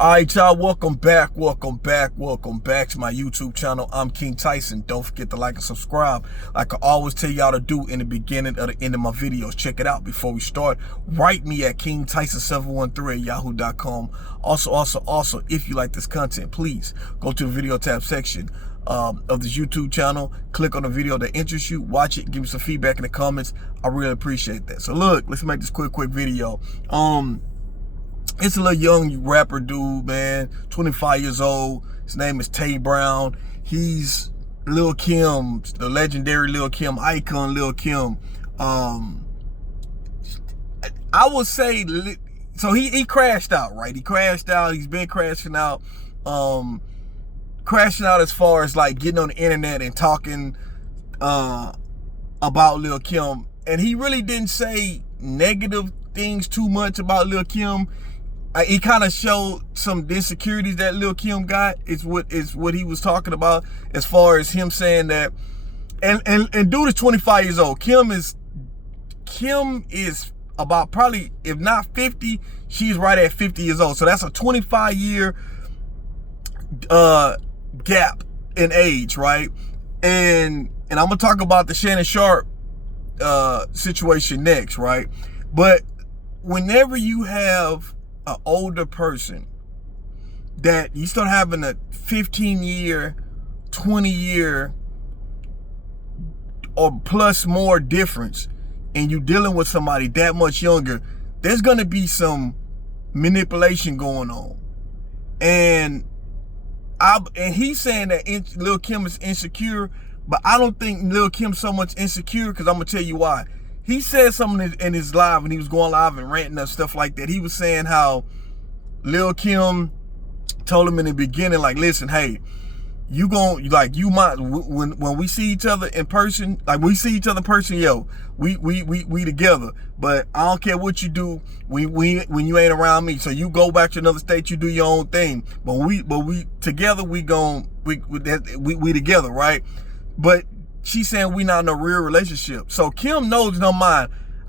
All right, y'all, welcome back to my YouTube channel. I'm King Tyson. Don't forget to like and subscribe. Like I always tell y'all to do in the beginning or the end of my videos. Check it out before we start. Write me at kingtyson713@yahoo.com. Also, if you like this content, please go to the video tab section of this YouTube channel. Click on the video that interests you. Watch it. Give me some feedback in the comments. I really appreciate that. So look, let's make this quick video. It's a little young rapper dude, man, 25 years old. His name is Tay Brown. He's Lil Kim, the legendary Lil Kim, icon Lil Kim. I would say, so he crashed out, right? He crashed out. He's been crashing out. Crashing out as far as like getting on the internet and talking about Lil Kim. And he really didn't say negative things too much about Lil Kim. He kind of showed some insecurities that Lil Kim got. Is what he was talking about, as far as him saying that. And dude is 25 years old. Kim is about probably, if not 50, she's right at 50 years old. So that's a 25-year gap in age, right? And I'm gonna talk about the Shannon Sharpe situation next, right? But whenever you have an older person that you start having a 15-year, 20-year or plus more difference, and you dealing with somebody that much younger, there's gonna be some manipulation going on. And he's saying that Lil Kim is insecure, but I don't think Lil Kim's so much insecure, because I'm gonna tell you why. He said something in his live, and he was going live and ranting and stuff like that. He was saying how Lil Kim told him in the beginning, like, listen, hey, you might, when we see each other in person, like we see each other in person, yo, we together. But I don't care what you do when you ain't around me. So you go back to another state, you do your own thing. But we together, we together, right? But she's saying we not in a real relationship. So Kim knows in her mind,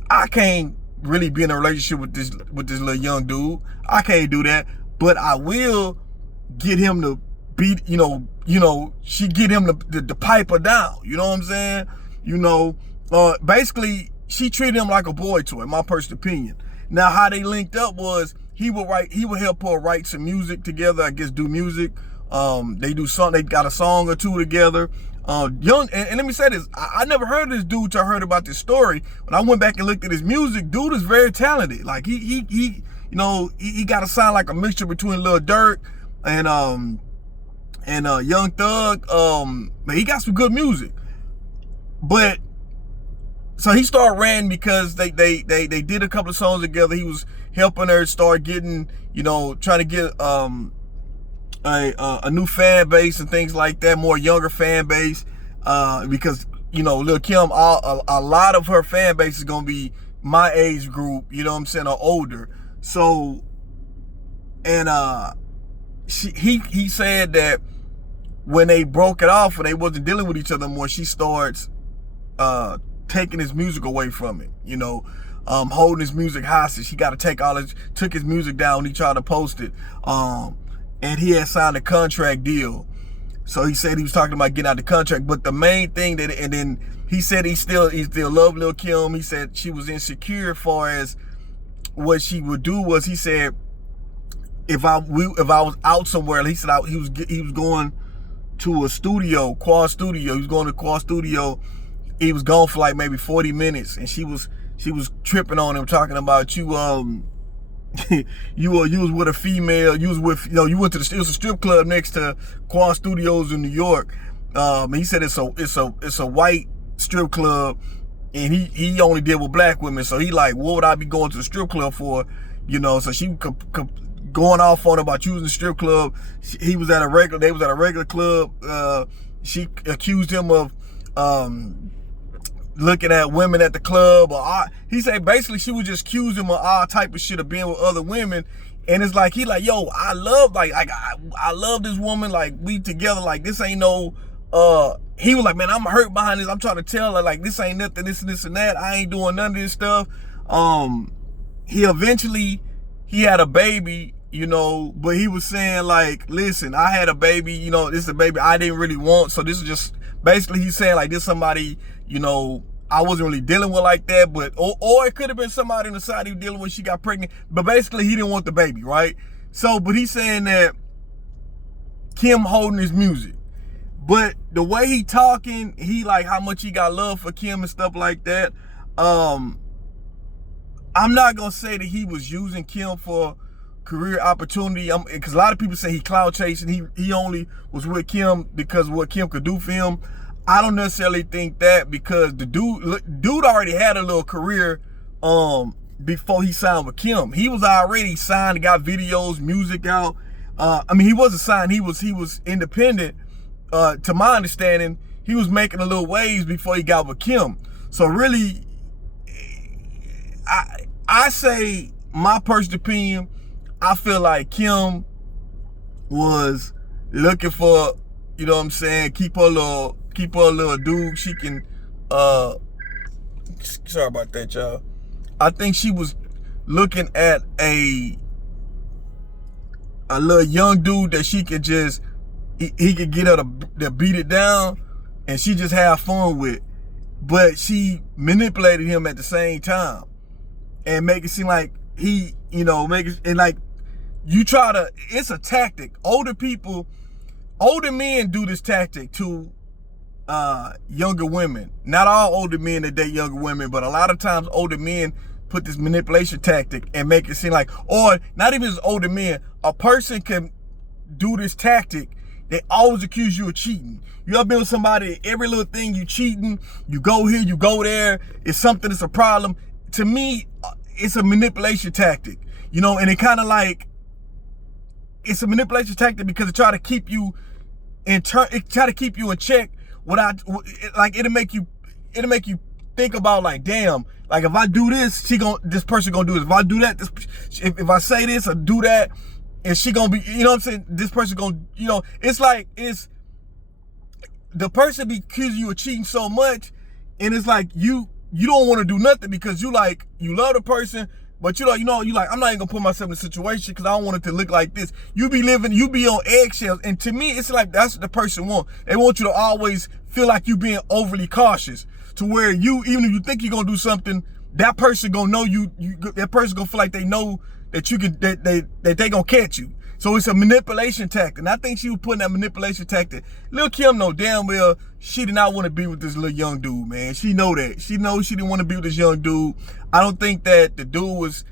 I can't really be in a relationship with this little young dude. I can't do that. But I will get him to be, she get him to pipe her down. You know what I'm saying? Basically, she treated him like a boy toy, in my personal opinion. Now, how they linked up was he would help her write some music together, I guess, do music. They got a song or two together. And let me say this, I never heard of this dude till I heard about this story. When I went back and looked at his music, dude is very talented. Like he got to sound like a mixture between Lil Durk and Young Thug. But he got some good music. But so he started ranting because they did a couple of songs together. He was helping her start getting, trying to get a new fan base and things like that, more younger fan base, because Lil Kim, a lot of her fan base is gonna be my age group, you know what I'm saying, or older. So, and he said that when they broke it off, when they wasn't dealing with each other more, she starts taking his music away from it, holding his music hostage. He got to took his music down when he tried to post it. And he had signed a contract deal. So he said he was talking about getting out the contract. But the main thing and then he said he still loved Lil Kim. He said she was insecure as far as what she would do was, he said, if I was out somewhere, he said he was going to a studio, Quad Studio. He was going to Quad Studio. He was gone for like maybe 40 minutes. And she was tripping on him, talking about you was with a female, you went to it was a strip club next to Quad Studios in New York. He said it's a white strip club, and he only deal with black women. So he like, what would I be going to the strip club for? So she going off on about using the strip club. They was at a regular club. She accused him of looking at women at the club, he said basically she would just accuse him of all type of shit of being with other women. And it's like, he like, yo, I love this woman, like we together, like this ain't no, he was like, man, I'm hurt behind this. I'm trying to tell her, like, this ain't nothing, this and that. I ain't doing none of this stuff. He had a baby you know, but he was saying like, listen, I had a baby, you know, this is a baby I didn't really want. So this is just, basically he's saying like, this somebody, you know, I wasn't really dealing with like that, but, or it could have been somebody on the side he was dealing with, she got pregnant, but basically he didn't want the baby, right? So, but he's saying that Kim holding his music. But the way he talking, he like how much he got love for Kim and stuff like that. I'm not gonna say that he was using Kim for career opportunity, because a lot of people say he clout chasing. He only was with Kim because of what Kim could do for him. I don't necessarily think that, because the dude already had a little career before he signed with Kim. He was already signed, got videos, music out. I mean, he wasn't signed. He was independent. To my understanding, he was making a little waves before he got with Kim. So really, I say, my personal opinion, I feel like Kim was looking for, you know what I'm saying, keep her little dude. She can, sorry about that, y'all. I think she was looking at a little young dude that she could just, he could get her to beat it down and she just have fun with. But she manipulated him at the same time and make it seem like he, you know, make it, and like, you try to, it's a tactic. Older men do this tactic to younger women. Not all older men that date younger women, but a lot of times older men put this manipulation tactic and make it seem like, or not even as older men, a person can do this tactic. They always accuse you of cheating. You ever been with somebody, every little thing you cheating, you go here, you go there, it's something that's a problem. To me, it's a manipulation tactic, you know, and it kind of like, it's a manipulation tactic because it try to keep you in check. It'll make you think about like, damn, like if I do this, this person gonna do this. If I do that, if I say this or do that, and she gonna be, you know what I'm saying, this person gonna, you know, it's like, it's the person be accusing you of cheating so much, and it's like you don't want to do nothing because you love the person, but you like, I'm not even gonna put myself in a situation because I don't want it to look like this. You be on eggshells, and to me, it's like that's what the person want. They want you to always feel like you being overly cautious, to where even if you think you're gonna do something, that person gonna know that person gonna feel like they know that you can, that they gonna catch you. So it's a manipulation tactic. And I think she was putting that manipulation tactic. Lil' Kim know damn well she did not want to be with this little young dude, man. She know that. She knows she didn't want to be with this young dude. I don't think that the dude was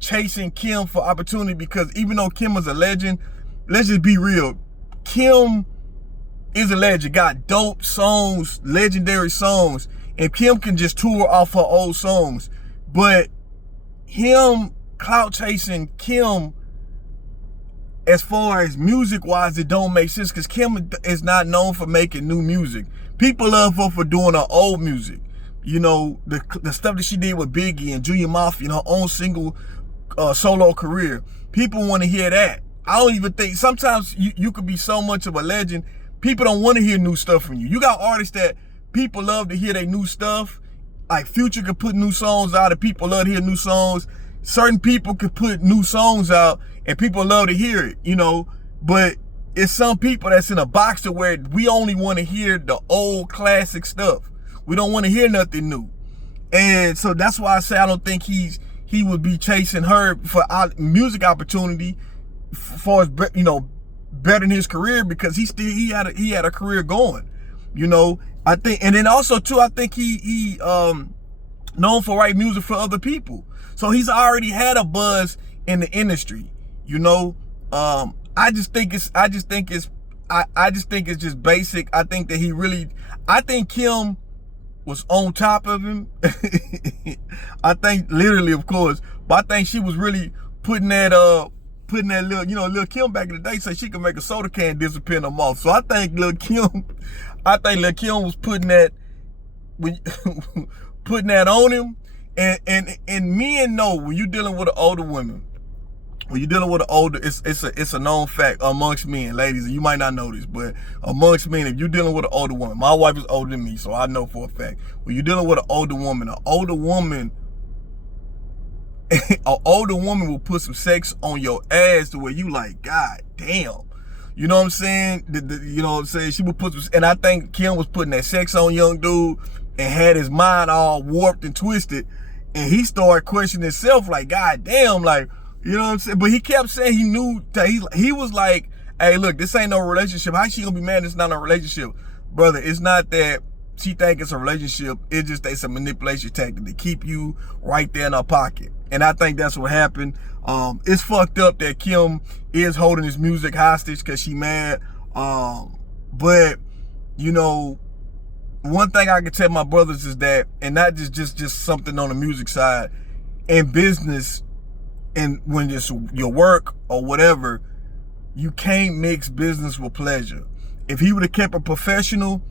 chasing Kim for opportunity, because even though Kim was a legend, let's just be real. Kim is a legend, got dope songs, legendary songs, and Kim can just tour off her old songs. But him clout chasing Kim, as far as music wise, it don't make sense, because Kim is not known for making new music. People love her for doing her old music. You know, the stuff that she did with Biggie and Junior Mafia in her own single solo career. People want to hear that. I don't even think, sometimes you could be so much of a legend, people don't want to hear new stuff from you. You got artists that people love to hear their new stuff. Like Future could put new songs out and people love to hear new songs. Certain people could put new songs out and people love to hear it, you know, but it's some people that's in a box to where we only want to hear the old classic stuff. We don't want to hear nothing new. And so that's why I say I don't think he would be chasing her for music opportunity as far as, you know, bettering his career, because he had a career going, you know. I think, and then also too, I think he known for writing music for other people. So he's already had a buzz in the industry, you know. I just think it's just basic. I think that I think Kim was on top of him. I think literally, of course, but I think she was really putting that little, you know, Lil' Kim back in the day so she could make a soda can disappear in her mouth. So I think Lil' Kim was putting that on him. And men know when you're dealing with an older woman, it's a known fact amongst men, ladies, and you might not know this, but amongst men, if you're dealing with an older woman, my wife is older than me, so I know for a fact, when you're dealing with an older woman an older woman will put some sex on your ass to where you like, God damn. You know what I'm saying? You know what I'm saying? She would put some, and I think Kim was putting that sex on young dude and had his mind all warped and twisted. And he started questioning himself like, God damn, like, you know what I'm saying? But he kept saying he knew that he was like, hey, look, this ain't no relationship. How she gonna be mad it's not a relationship? Brother, it's not that she think it's a relationship. It's just it's a manipulation tactic to keep you right there in her pocket. And I think that's what happened. It's fucked up that Kim is holding his music hostage because she mad. But, you know, one thing I can tell my brothers is that, and not just something on the music side, in business, and when it's your work or whatever, you can't mix business with pleasure. If he would have kept it professional,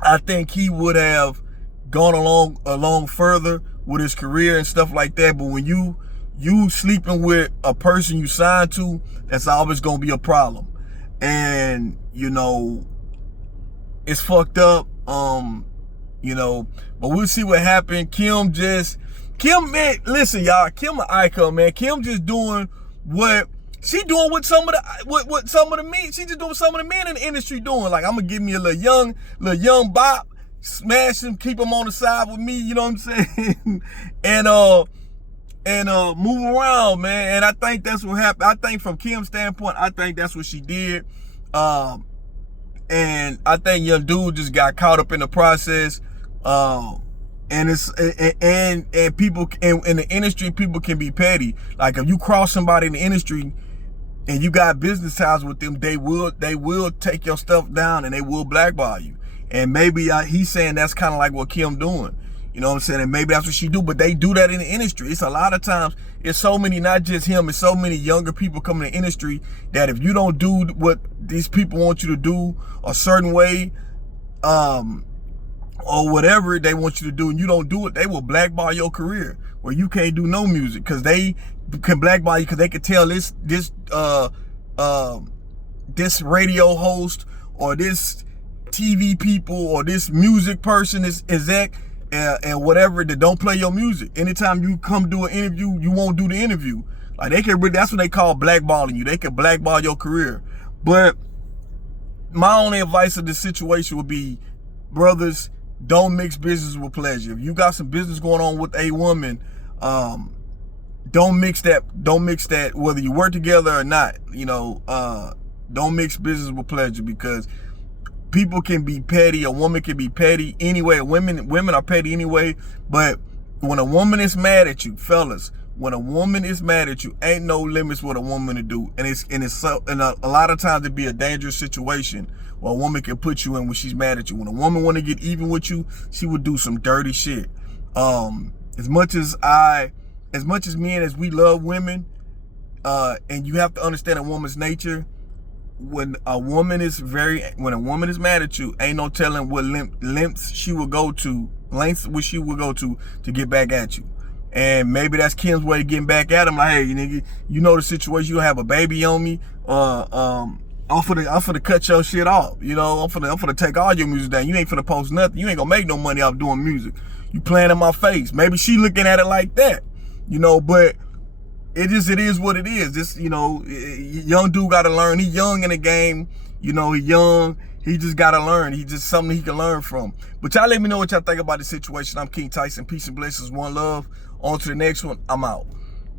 I think he would have gone along further with his career and stuff like that. But when you sleeping with a person you signed to, that's always gonna be a problem. And you know, it's fucked up. You know, but we'll see what happened. Kim, man, listen, y'all, Kim an icon, man. Kim just doing what she doing with some of the men. She just doing some of the men in the industry doing. Like, I'm gonna give me a little young bop, smash him, keep him on the side with me, you know what I'm saying? and move around, man. And I think that's what happened. I think from Kim's standpoint, I think that's what she did. And I think young dude just got caught up in the process. And it's and people in the industry, people can be petty. Like, if you cross somebody in the industry and you got business ties with them, they will take your stuff down and they will blackball you. And maybe he's saying that's kind of like what Kim doing. You know what I'm saying? And maybe that's what she do, but they do that in the industry. It's a lot of times, it's so many, not just him, it's so many younger people coming in the industry that if you don't do what these people want you to do a certain way, or whatever they want you to do, and you don't do it, they will blackball your career where you can't do no music, because they can blackball you because they can tell this radio host or this TV people or this music person, this exec and whatever, that don't play your music. Anytime you come do an interview, you won't do the interview. Like, that's what they call blackballing you. They can blackball your career. But my only advice of this situation would be, brothers, don't mix business with pleasure. If you got some business going on with a woman, don't mix that whether you work together or not. You know, don't mix business with pleasure, because people can be petty. A woman can be petty anyway. Women are petty anyway. But when a woman is mad at you, fellas, when a woman is mad at you, ain't no limits what a woman to do. And a lot of times it be a dangerous situation where a woman can put you in when she's mad at you. When a woman want to get even with you, she would do some dirty shit. As much as men, as we love women, and you have to understand a woman's nature. When a woman is mad at you, ain't no telling what lengths she will go to to get back at you. And maybe that's Kim's way of getting back at him. Like, hey, nigga, you know the situation. You don't have a baby on me. I'm finna cut your shit off. You know, I'm finna take all your music down. You ain't finna post nothing. You ain't gonna make no money off doing music. You playing in my face. Maybe she looking at it like that. You know, but it is what it is. This, you know, young dude gotta learn. He young in the game. You know, he young. He just gotta learn. He just something he can learn from. But y'all let me know what y'all think about the situation. I'm King Tyson. Peace and blessings. One love. On to the next one. I'm out.